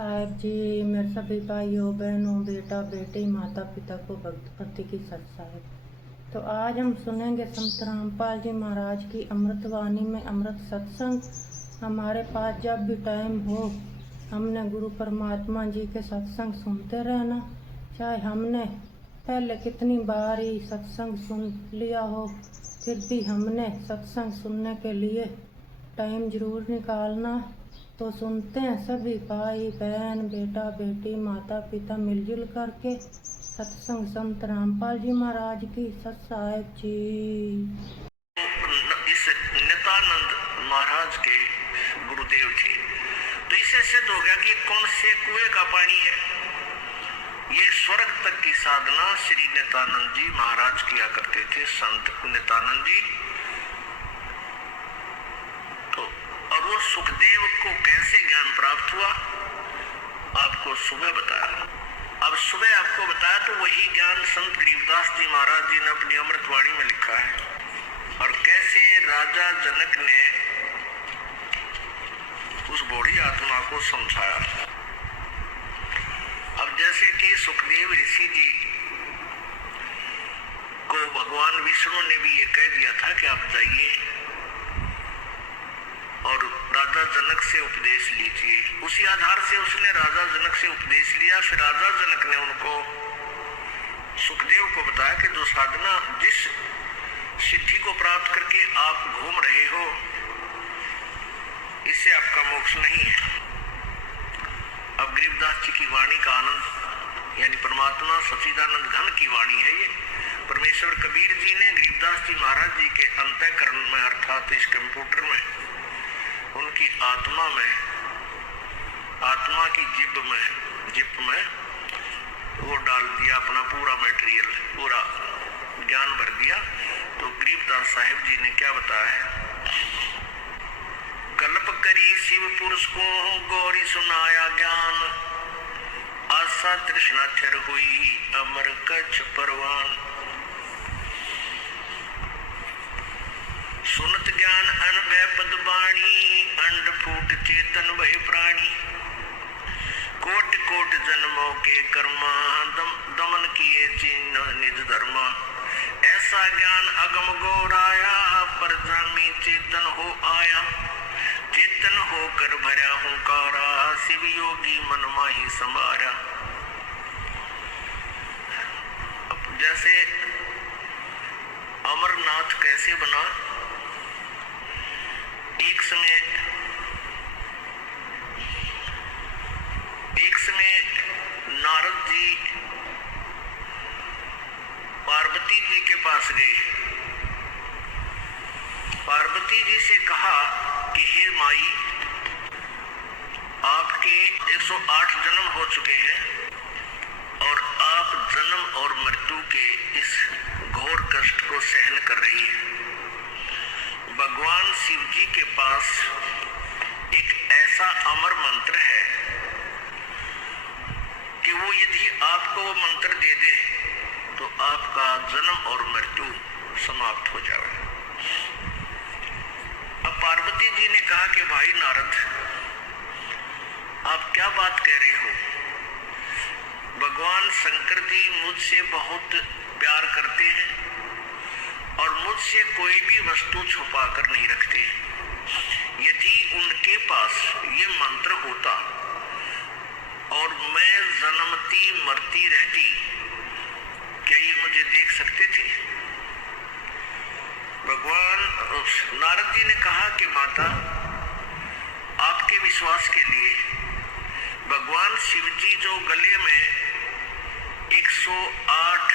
साहेब जी, मेरे सभी भाइयों बहनों बेटा बेटी माता पिता को भक्ति की सत साहेब। तो आज हम सुनेंगे संत रामपाल जी महाराज की अमृतवाणी में अमृत सत्संग। हमारे पास जब भी टाइम हो हमने गुरु परमात्मा जी के सत्संग सुनते रहना। चाहे हमने पहले कितनी बार ही सत्संग सुन लिया हो, फिर भी हमने सत्संग सुनने के लिए टाइम जरूर निकालना। तो सुनते हैं सभी भाई बहन बेटा बेटी माता पिता मिलजुल करके सत्संग संत रामपाल जी महाराज की सत साहेब जी। इस नित्यानंद महाराज के गुरुदेव थे, तो इससे सिद्ध हो गया कि कौन से कुएं का पानी है। ये स्वर्ग तक की साधना श्री नित्यानंद जी महाराज किया करते थे, संत नित्यानंद जी। तो और वो सुखदेव को कैसे ज्ञान प्राप्त हुआ आपको सुबह बताया। अब सुबह आपको बताया तो वही ज्ञान संत गरीबदास जी महाराज जी ने अपनी अमृतवाणी में लिखा है। और कैसे राजा जनक ने उस बूढ़ी आत्मा को समझाया। अब जैसे कि सुखदेव ऋषि जी को भगवान विष्णु ने भी ये कह दिया था कि आप जाइए और राजा जनक से उपदेश लीजिए। उसी आधार से उसने राजा जनक से उपदेश लिया। फिर राजा जनक ने उनको सुखदेव को बताया कि जो साधना जिस सिद्धि को प्राप्त करके आप घूम रहे हो, इससे आपका मोक्ष नहीं है। अब गरीबदास जी की वाणी का आनंद, यानी परमात्मा सच्चिदानंद घन की वाणी है ये। परमेश्वर कबीर जी ने गरीबदास जी महाराज जी के अंतःकरण में, अर्थात इस कंप्यूटर में, उनकी आत्मा में, आत्मा की जिप में वो डाल दिया अपना पूरा मटेरियल, पूरा ज्ञान भर दिया। तो गरीबदास साहिब जी ने क्या बताया है, कल्प करी शिव पुरुष को गौरी सुनाया ज्ञान, आशा तृष्णा थर हुई अमर कच्छ परवान। सुनत ज्ञान अनभय पद बाणी, अंड फूट चेतन वह प्राणी। कोट कोट जन्मों के कर्मा, दमन किए चिन्ह निज धर्मा। ऐसा ज्ञान अगम गौराया, पर जामी चेतन हो आया। चेतन होकर भरा हुंकारा, शिव योगी मन माही संभारा। जैसे अमरनाथ कैसे बना, एक समय नारद जी पार्वती जी के पास गए। पार्वती जी से कहा कि हे माई, आपके 108 जन्म हो चुके हैं और आप जन्म और मृत्यु के इस घोर कष्ट को सहन कर रही हैं। भगवान शिव जी के पास एक ऐसा अमर मंत्र है कि वो यदि आपको वो मंत्र दे दे तो आपका जन्म और मृत्यु समाप्त हो जाए। अब पार्वती जी ने कहा कि भाई नारद, आप क्या बात कह रहे हो? भगवान शंकर जी मुझसे बहुत प्यार करते हैं और मुझसे कोई भी वस्तु छुपा कर नहीं रखते। यदि उनके पास ये मंत्र होता और मैं जन्मती मरती रहती, क्या ये मुझे देख सकते थे? भगवान नारद जी ने कहा कि माता, आपके विश्वास के लिए भगवान शिव जी जो गले में 108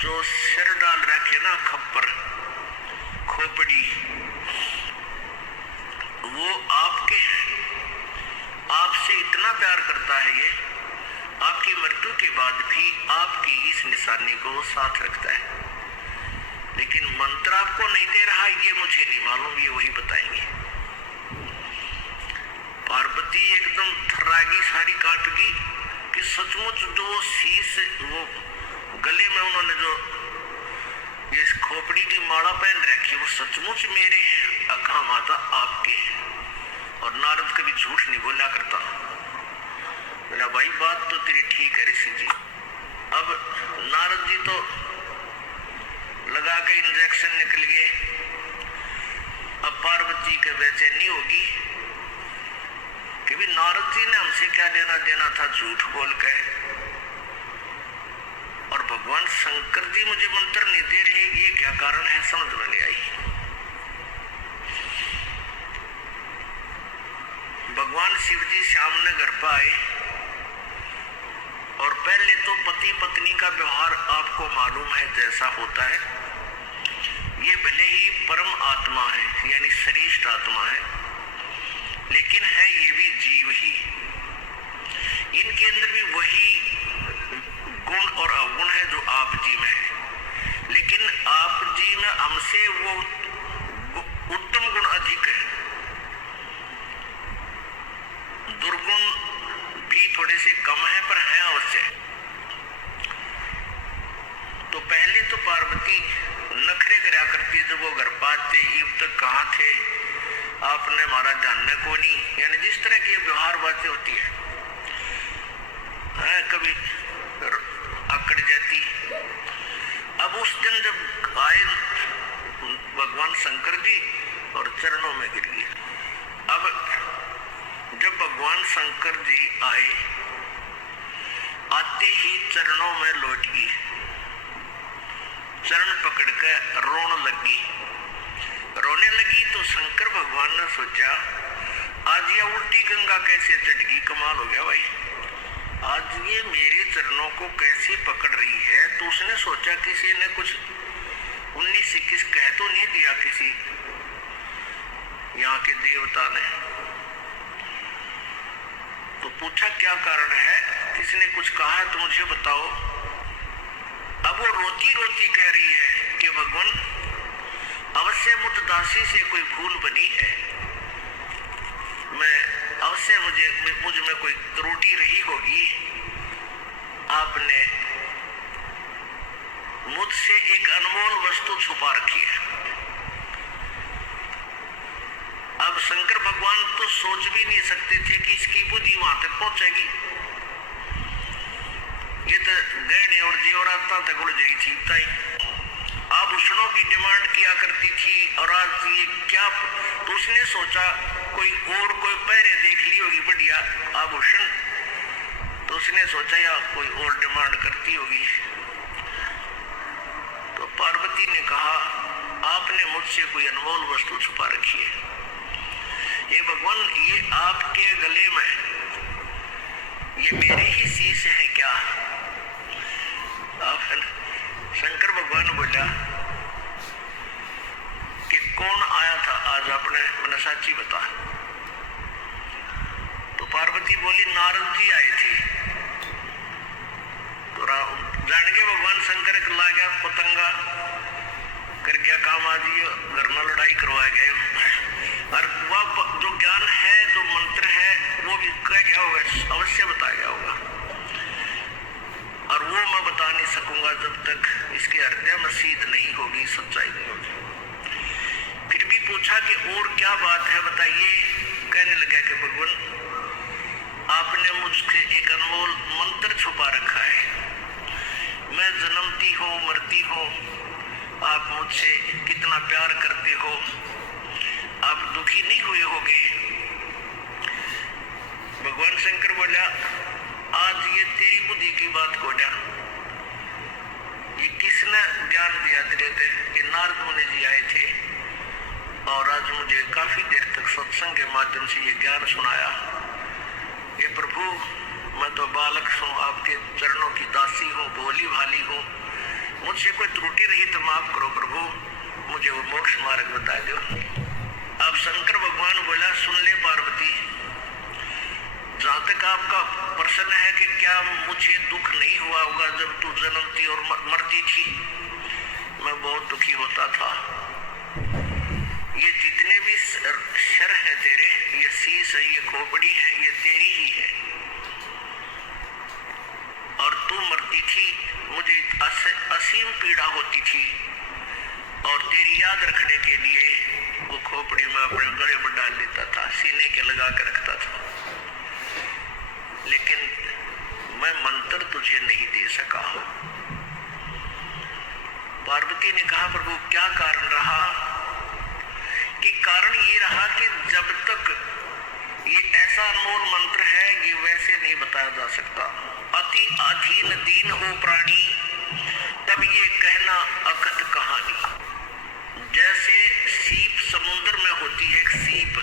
जो सिर डाल रखे ना, खप्पर खोपड़ी, वो आपके हैं। आपसे इतना प्यार करता है ये, आपकी मृत्यु के बाद भी आपकी इस निशानी को साथ रखता है। लेकिन मंत्र आपको नहीं दे रहा, ये मुझे नहीं मालूम, ये वही बताएंगे। पार्वती एकदम थर्रागी, सारी काटगी कि सचमुच जो शीश, वो गले में उन्होंने जो ये खोपड़ी की माला पहन रखी, वो सचमुच मेरे हैं। अका माता आपके हैं। और नारद कभी झूठ नहीं बोला करता। तेरी ठीक है ऋषि जी। अब नारद जी तो लगा के इंजेक्शन निकल गए। अब पार्वती के बेचैनी होगी कि भी नारद जी ने हमसे क्या लेना देना था झूठ बोल के, और भगवान शंकर जी मुझे मंत्र नहीं दे रहे, ये क्या कारण है, समझ में नहीं आई। भगवान शिव जी सामने घर पर आए, और पहले तो पति पत्नी का व्यवहार आपको मालूम है जैसा होता है। ये भले ही परम आत्मा है यानी श्रेष्ठ आत्मा है, लेकिन है ये भी जीव ही। इनके अंदर भी वही गुण और अवगुण है जो आप जी में है, लेकिन आप जी में हमसे वो उत्तम गुण अधिक है। दुर्गुण भी थोड़े से कम है, पर है अवश्य। तो पहले तो पार्वती नखरे करा करती, जब वो घर पाते इब तक कहाँ थे आपने, हमारा जानने को नहीं, यानी जिस तरह की व्यवहार बातें होती है कभी आकड़ जाती। अब उस दिन जब आए भगवान शंकर जी और चरणों में गिर गए। अब जब भगवान शंकर जी आए, आते ही चरणों में लौट गई, चरण पकड़ कर रोने लगी। तो शंकर भगवान ने सोचा आज ये उल्टी गंगा कैसे चढ़गी, कमाल हो गया भाई, आज ये मेरे चरणों को कैसे पकड़ रही है। तो उसने सोचा किसी ने कुछ 19-21 कह तो नहीं दिया किसी यहाँ के देवता ने। तो पूछा क्या कारण है, किसी ने कुछ कहा है तो मुझे बताओ। अब वो रोती रोती कह रही है कि भगवान अवश्य मुझ दासी से कोई भूल बनी है, मैं अवश्य मुझ में कोई त्रुटि रही होगी, आपने मुझसे एक अनमोल वस्तु छुपा रखी है। अब शंकर भगवान तो सोच भी नहीं सकते थे कि इसकी बुद्धि वहां तक पहुंचेगी। ये तो गहने और जेवरात तक उड़ गई थी, ताई आभूषणों की डिमांड किया करती थी, और आज ये क्या, तो उसने सोचा कोई पहरे देख ली होगी बढ़िया आभूषण, तो उसने सोचा या कोई और डिमांड करती होगी। तो पार्वती ने कहा आपने मुझसे कोई अनमोल वस्तु छुपा रखी है, ये भगवान ये आपके गले में ये मेरे ही शीश है क्या। शंकर भगवान बोला कि कौन आया था आज अपने, मैंने साची बता। तो पार्वती बोली नारद जी आए थे। तो जान के भगवान शंकर ला गया पतंगा कर क्या काम आ जी, घर में लड़ाई करवाया गया, और वह जो ज्ञान है जो मंत्र है वो भी कह गया होगा, अवश्य बताया गया होगा, और वो मैं बता नहीं सकूंगा जब तक इसके हृदय में सीध नहीं होगी, सच्चाई नहीं होगी। फिर भी पूछा कि और क्या बात है बताइए। कहने लगा कि भगवान आपने मुझसे एक अनमोल मंत्र छुपा रखा है, मैं जन्मती हूँ मरती हूँ, आप मुझसे कितना प्यार करते हो, आप दुखी नहीं हुए होगे। भगवान शंकर बोला आज ये तेरी बुद्धि की बात को जा, ये किसने ज्ञान दिया तेरे थे कि नारद मुनि जी आए थे, और आज मुझे काफी देर तक सत्संग के माध्यम से ये ज्ञान सुनाया। ये प्रभु मैं तो बालक हूँ, आपके चरणों की दासी हूँ, भोली भाली हूँ, मुझसे कोई त्रुटि रही तो माफ करो प्रभु, मुझे वो मोक्ष मार्ग बता दो। अब शंकर भगवान बोला सुन ले पार्वती, जहाँ तक आपका प्रश्न है कि क्या मुझे दुख नहीं हुआ होगा जब तू जन्मती और मरती थी, मैं बहुत दुखी होता था। ये जितने भी शर है तेरे, ये शीश है, ये खोपड़ी है, ये तेरी ही है, और तू मरती थी मुझे असीम पीड़ा होती थी, और तेरी याद रखने के लिए वो खोपड़ी में अपने गले में डाल लेता था, सीने के लगा कर रखता था। लेकिन मैं मंत्र तुझे नहीं दे सका। पार्वती ने कहा प्रभु क्या कारण रहा? कि कारण ये रहा कि जब तक ये ऐसा अनमोल मंत्र है ये वैसे नहीं बताया जा सकता। अति अधीन दीन हो प्राणी तब ये कहना अकथ कहानी। जैसे सीप समुद्र में होती है, एक सीप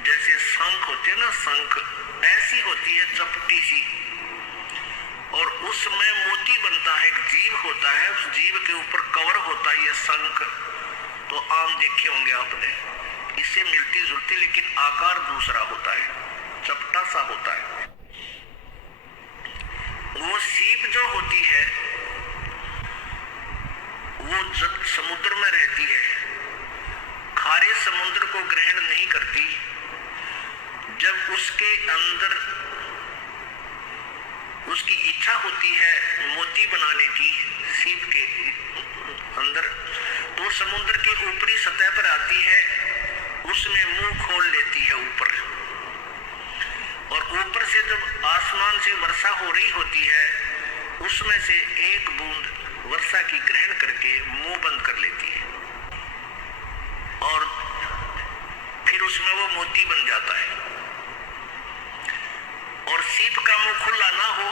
जैसे शंख होते हैं ना, शंख ऐसी होती है चपटी सी, और उसमें मोती बनता है, एक जीव होता है, उस जीव के ऊपर कवर होता है ये शंख। तो आम देखे होंगे आपने, इससे मिलती जुलती लेकिन आकार दूसरा होता है, चपटा सा होता है। वो सीप जो होती है वो जब समुद्र में रहती है, खारे समुद्र को ग्रहण नहीं करती। जब उसके अंदर उसकी इच्छा होती है मोती बनाने की सीप के अंदर, तो समुद्र के ऊपरी सतह पर आती है, उसमें मुंह खोल लेती है ऊपर, और ऊपर से जब आसमान से वर्षा हो रही होती है उसमें से एक बूंद वर्षा की ग्रहण करके मुंह बंद कर लेती है, और फिर उसमें वो मोती बन जाता है। और सीप का मुंह खुला ना हो,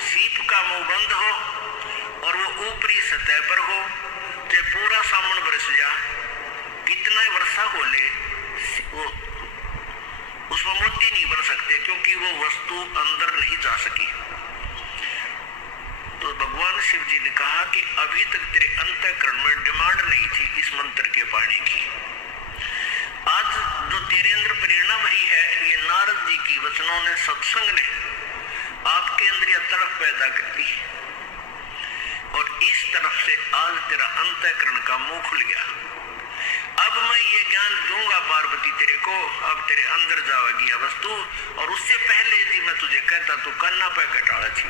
सीप का मुंह बंद हो और वो ऊपरी सतह पर हो, तो पूरा सामन बरस जा, कितना वर्षा हो ले वो उसमें मोती नहीं बन सकते, क्योंकि वो वस्तु अंदर नहीं जा सकी। तो भगवान शिव जी ने कहा कि अभी तक तेरे अंतःकरण में डिमांड नहीं थी इस मंत्र के पाने की। आज जो तेरे अंदर प्रेरणा भरी है, ये नारद जी की वचनों ने, सत्संग ने आपके अंदर यह तड़प पैदा कर दी, और इस तरफ से आज तेरा अंतःकरण का मुंह खुल गया। अब मैं ये ज्ञान दूंगा पार्वती तेरे को, अब तेरे अंदर जाएगी यह वस्तु। और उससे पहले यदि मैं तुझे कहता तो कन्ना पे कटाड़ा थी।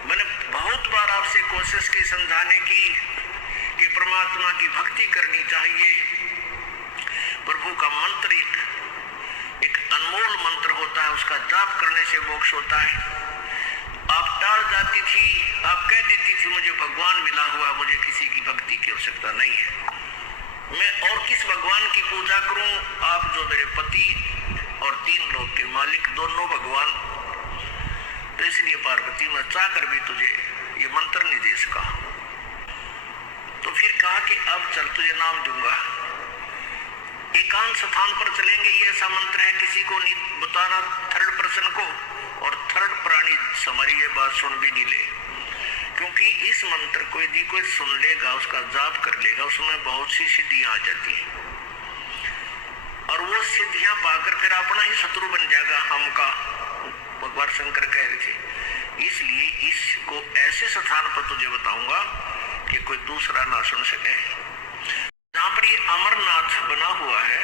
मैंने बहुत बार आपसे कोशिश की समझाने की कि परमात्मा की भक्ति करनी चाहिए, प्रभु का मंत्र एक अनमोल मंत्र होता है, उसका जाप करने से मोक्ष होता है। आप टाल जाती थी, आप कह देती थी मुझे भगवान मिला हुआ, मुझे किसी की भक्ति की आवश्यकता नहीं है, मैं और किस भगवान की पूजा करूं? आप जो मेरे पति और 3 लोक के मालिक, दोनों भगवान। तो इसलिए पार्वती मैं चाहकर भी तुझे ये मंत्र नहीं दे सका। तो फिर कहा कि अब चल तुझे नाम दूंगा, एकांत स्थान पर चलेंगे, ये ऐसा मंत्र है किसी को नहीं बताना, थर्ड पर्सन को, और थर्ड प्राणी हमारी ये बात सुन भी नहीं ले, क्योंकि इस मंत्र को यदि कोई सुन लेगा, उसका जाप कर लेगा, उसमें बहुत सी सिद्धियां आ जाती हैं, और वो सिद्धियां पाकर फिर अपना ही शत्रु बन जाएगा हमका, भगवान शंकर कह रहे थे। इसलिए इसको ऐसे स्थान पर तुझे बताऊंगा कि कोई दूसरा ना सुन सके। जहां पर ये अमरनाथ बना हुआ है,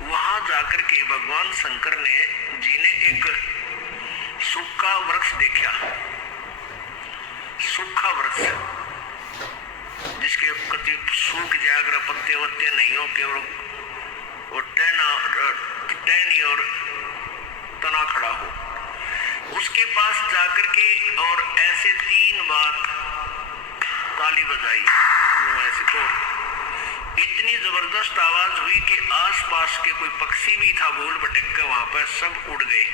वहां जाकर के भगवान शंकर जी ने एक सूखा वृक्ष देखा, सूखा वृक्ष जिसके कति सूख जाकर पत्ते वत्ते नहीं हो, केवल वो टहनी और तना खड़ा हो। उसके पास जाकर के और ऐसे 3 बार ताली बजाई, ऐसे तो इतनी जबरदस्त आवाज हुई कि आसपास के कोई पक्षी भी था भूल भटक के वहां पर सब उड़ गए।